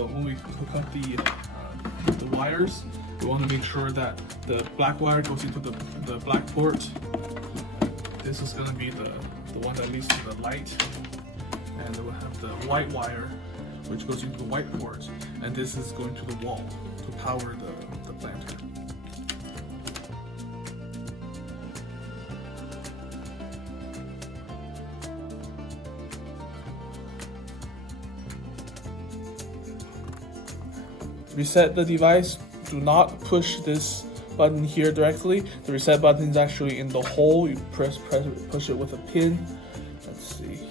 So when we hook up the wires, we want to make sure that the black wire goes into the black port. This is going to be the one that leads to the light, and then we'll have the white wire which goes into the white port, and this is going to the wall to power the planter. Reset the device. Do not push this button here directly. The reset button is actually in the hole. You push it with a pin. Let's see.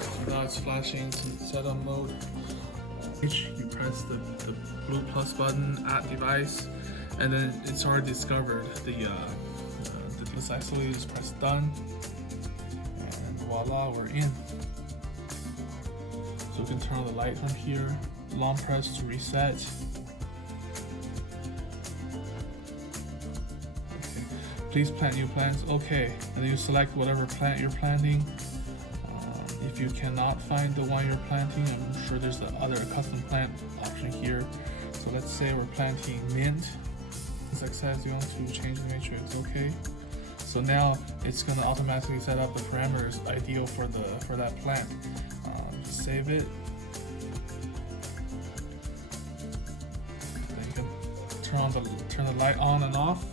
So now it's flashing setup mode. You press the blue plus button at device, and then it's already discovered the isolated. Just press done, and voila, we're in. So we can turn on the light from here. Long press to reset. Okay. Please plant new plants. Okay, and then you select whatever plant you're planting. If you cannot find the one you're planting, I'm sure there's the other custom plant option here. So let's say we're planting mint. Success, you want to change the matrix. Okay. So now it's gonna automatically set up the parameters ideal for that plant. Save it. Then you can turn the light on and off.